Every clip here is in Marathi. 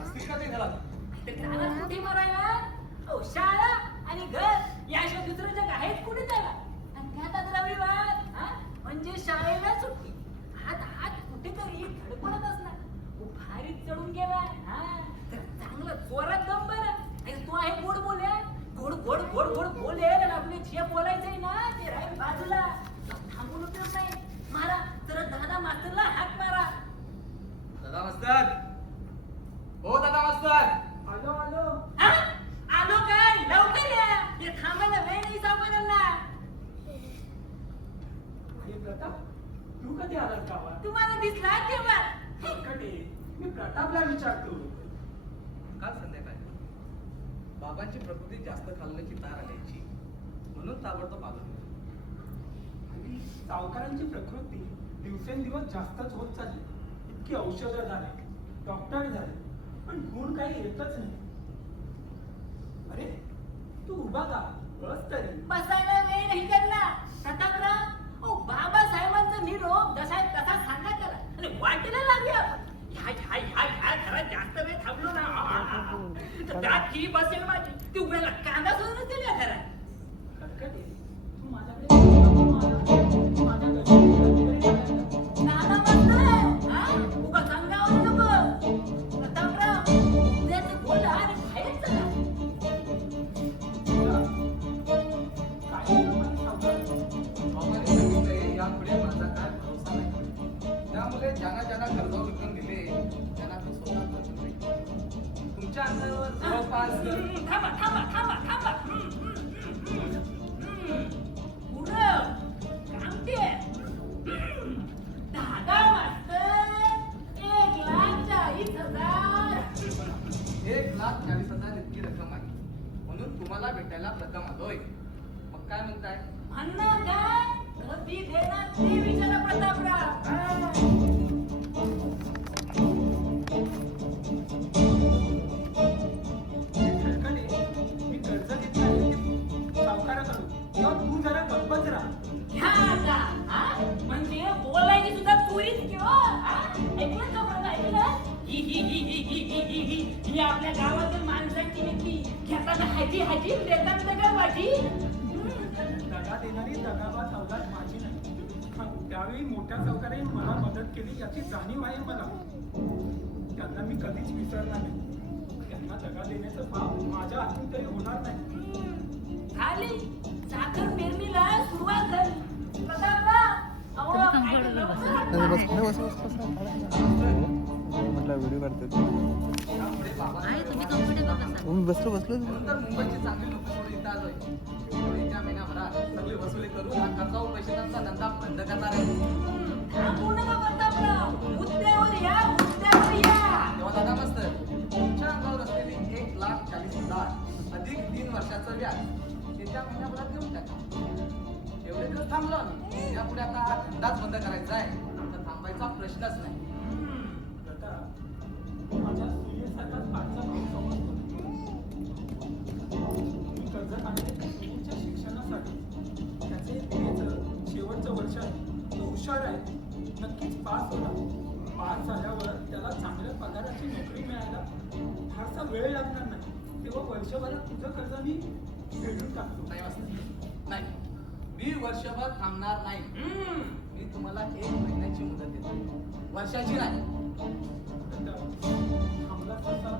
असतील का ते घरात? तर त्याला कुठे मरायला? अहो, शाळा आणि घर याशिवाय दुसरं जग आहेच कुठे त्याला? आणि त्यात आज रविवार, हा? म्हणजे शाळेला सुट्टी. हात हात कुठेतरी धडपडत असणार. तो भारीत चढून गेलाय, हा? तर चांगलं जोरात दम बरं. आणि तो आहे गोड बोल्या. गोड गोड गोड गोड बोलेल आणि आपले जे बोलायचंय ना ते राहील बाजूला. थांबून उपयोग नाही. मारा तर दादा मास्तरला हाक मारा. दादा मास्तर, हो दादा मास्तर. आलो आलो. हा? आलो काय? लवकर या. हे थांबायला वेळ नाही सापडला. हे प्रताप, तू कधी आलास गावात? तुम्हाला दिसला तेव्हा. कधी? मी प्रतापला विचारतो. काल संध्याकाळी बाबांची प्रकृती जास्त खाल्ल्याची तार आल्याची, म्हणून ताबडतोब आलो. आणि सावकारांची प्रकृती दिवसेंदिवस जास्तच होत चालली. इतकी औषधं झाली, डॉक्टर झाले, पण गुण काही येतच नाही. अरे, तू उभा का? बस तरी. बसायला वेळ नाही त्यांना. प्रतापराव, ओ बाबासाहेबांचा निरोप जसा आहे तसा सांगा त्याला. आणि वाटेला लागूया आपण. ह्या घरात जास्त वेळ थांबलो ना तर त्यात ही बसेल माझी. ती उघडायला कांदा सोडून नसतील या घरात. कटकटे, तू माझ्याकडे माझ्या घरी कधीतरी आलास का? नाना म्हणतोय, हा? उगा सांगावं नको. प्रतापराव, उद्याचं बोला आणि बाहेर चला. काही लोकांनी सावकार बाबांनी सांगितलंय यापुढे माझा काय भरोसा नाही. त्यामुळे ज्यांना ज्यांना कर्ज विकून दिले त्यांना तो स्वतः कर्ज नाही. तुमच्या अंगावर जवळपास थांबा थांबा थांबा थांबा. पुढं कामते. दादा मास्तर 1,40,000. 1,40,000 इतकी रक्कम आहे, म्हणून तुम्हाला भेटायला रक्कम आलोय. मग काय म्हणताय? म्हणणार काय? कधी देणार ते विचारा प्रतापराव. कटकटे, मी कर्ज घेतलं आहे ते सावकाराकडून. तेव्हा तू जरा गप्पच राहा. ह्या आता, हा? म्हणजे बोलायची सुद्धा चोरीच की हो, हा? ऐकलं का मला? ऐकलं? ही आपल्या गावातील माणसांची नीती. घेताना हाजी देताना दगडबाजी. दगा देणारी दगाबाज अवलाद माझी नाही. त्यावेळी मोठ्या सावकाराने मला मदत केली याची जाणीव आहे मला. त्यांना मी कधीच विसरणार नाही. त्यांना दगा देण्याचं पाप माझ्या हातून तरी होणार नाही. झाली साखर पेरणीला सुरुवात झाली. प्रतापराव, अहो, काय लवकर नाही, आला. बस म्हटलं व्हिडिओ काढतात. यापुढे बाबांना मी बसलो म्हणून तर मुंबईची चांगली लोक सोडून इथं आलोय. येत्या महिन्याभरात सगळी वसुली करून हा कर्जावर पैसे त्यांचा धंदा बंद करणार आहे. थांबू नका प्रतापराव. मुद्द्यावर या, मुद्द्यावर या. तेव्हा दादा मास्तर, तुमच्या अंगावर असलेली 1,40,000 अधिक 3 वर्षाचं व्याज येत्या महिन्याभरात देऊन टाका. एवढे दिवस थांबलो आम्ही. यापुढे आता हा धंदाच बंद करायचा आहे, तर थांबायचा प्रश्नच नाही. आता माझ्या सूर्यासारखाच पाठचा भाऊ समजतो. मी कर्ज काढले मुलीच्या शिक्षणासाठी. त्याचे BA शेवटचं वर्ष आहे. तो हुशार आहे, नक्कीच पास होणार. पास झाल्यावर त्याला चांगल्या पगाराची नोकरी मिळायला फारसा वेळ लागणार नाही. तेव्हा वर्षभरात तुझं कर्ज मी फेडून टाकतो. नाही मास्तर, नाही. मी वर्षभर थांबणार नाही. मी तुम्हाला 1 महिन्याची मुदत देतो, वर्षाची नाही. आता थांबला तसा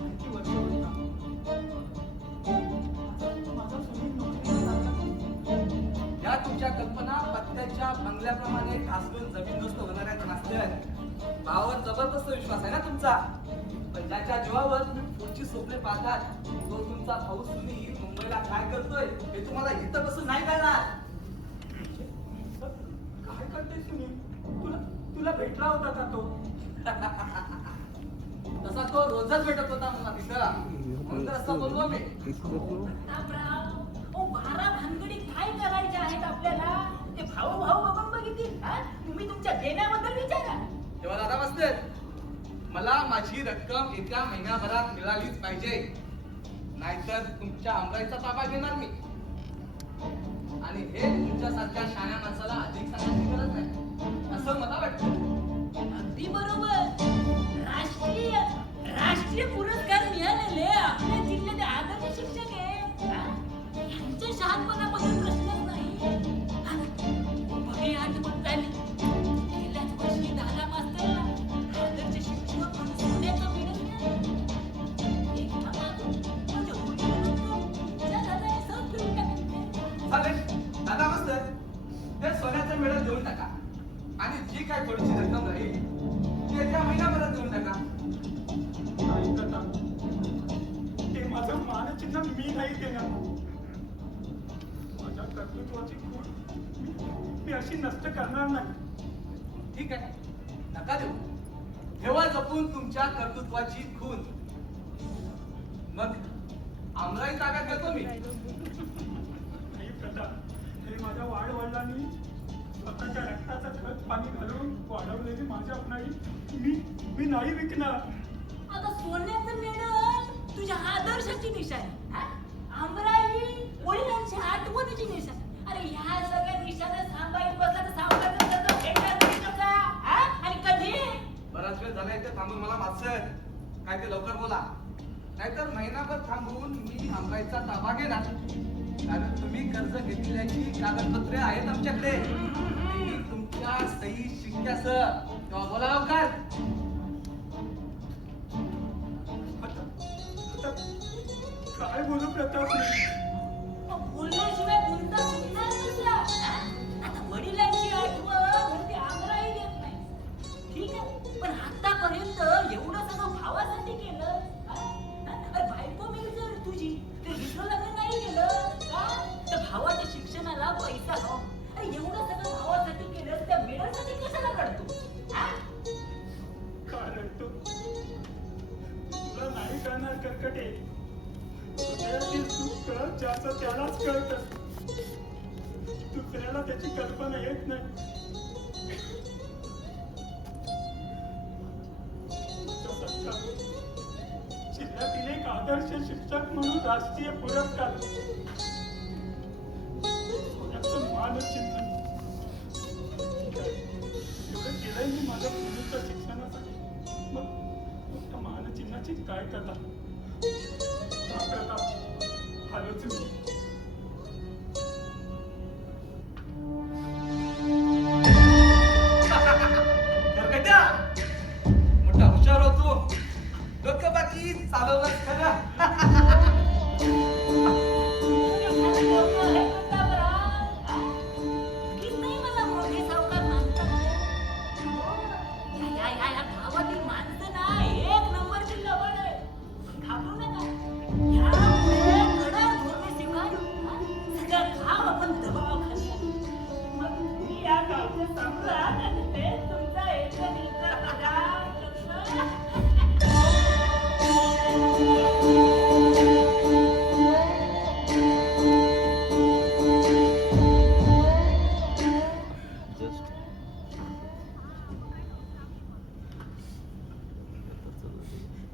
आणखी वर्षभर थांब. माझा सुनील नोकरीला लागला. या तुमच्या कल्पना पत्त्याच्या बंगल्याप्रमाणे घासलून जमीनदोस्त होणाऱ्या नासत्यात. भावावर जबरदस्त विश्वास आहे ना तुमचा. पण ज्याच्या जीवावर तुम्ही पुढची स्वप्ने पाहतात, तो तुमचा भाऊ सुनील मुंबईला काय करतोय हे तुम्हाला इथं बसून नाही कळणार. काय करते सुनील? तुला भेटला होता का तो? तसा तो रोजच भेटत होता मला तिथं, म्हणून तर असं बोललो मी. प्रतापराव, ओ 12 भानगडी काय करायच्या आहेत आपल्याला? ते भाऊ बघून बघितली. हा? तुम्ही तुमच्या देण्याबद्दल विचारा. तेव्हा दादा मास्तर, मला माझी रक्कम येत्या महिन्याभरात मिळालीच पाहिजे, नाहीतर तुमच्या आमराईचा ताबा घेणार मी. आणि हे तुमच्यासारख्या शहाण्या माणसाला अधिक सांगण्याची गरज नाही, असं मला वाटतं. अगदी बरोबर. जी काय थोडीशी रक्कम राहील ती येत्या महिनाभरात देऊन टाका. नाही प्रताप, ते माझं मानचिन्ह मी नाही देणार. माझ्या कर्तृत्वाची खूण मी अशी नष्ट करणार नाही. ठीक आहे, नका देऊ. ठेवा जपून तुमच्या कर्तृत्वाची खून. मग आमराई ताब्यात घेतो मी. नाही प्रताप, हे माझ्या वाडवडिलांनी स्वतःच्या रक्ताचं खत पाणी घालून वाढवलेली माझ्या आपणाई मी नाही विकणार. आता सोन्याचं मेडल तुझ्या आदर्शाची निशाणी, हा? आमराई वडिलांची आठवणीची निशाणी. अरे ह्या सगळ्या निशाण्या सांभाळून बसला तर सावकाराचं कर्ज फेडणार नाही कसा? हा? आणि कधी? बराच वेळ झाला इथे थांबून मला मागसर काय ते लवकर बोला, नाहीतर महिनाभर थांबून मी आंबाईचा ताबा घेणार. कारण तुम्ही कर्ज घेतल्याची कागदपत्रे आहेत आमच्याकडे. ती तुमच्या सही शिक्क्यासह. तेव्हा बोला लवकर. आता काय बोलू प्रताप मी? मग बोलल्याशिवाय कोणता सुटणार कसा? हा? आता वडिलांची आठवण ती आमराई देत नाही. ठीक आहे, पण आतापर्यंत एवढं सगळं भावासाठी केलं. हा? अरे बायको मिळेल जर तुझी ते दुसरं लग्न नाही केलं का? तर भावाच्या शिक्षणाला पैसा हो. अरे एवढं सगळं भावासाठी केलं, त्या मिळवण्यासाठी कशाला काढतो? हा? कारण तुला नाही करणार कर्कटे. हृदयातील दुःख ज्याचं त्यालाच कळतं. दुसऱ्याला त्याची कल्पना येत नाही. जिल्ह्यातील एक आदर्श शिक्षक म्हणून राष्ट्रीय पुरस्कार, सोन्याचं मानचिन्ह. एवढं केलंय मी माझ्या मुलीच्या शिक्षणासाठी. मग त्या मानचिन्हाची काय करता? हा प्रताप, हालच मी. गरगट्या, मोठा हुशार होतो. डोकं बाकी चालवलंच खरं.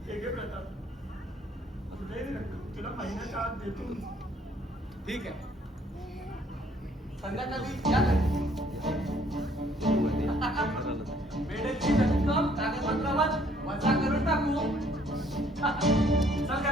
हे घे प्रताप, तुला महिन्याच्या आत देतो. ठीक आहे, संध्याकाळी या घरी. मेडलची रक्कम कागदपत्रावर वजा करून टाकू. चल का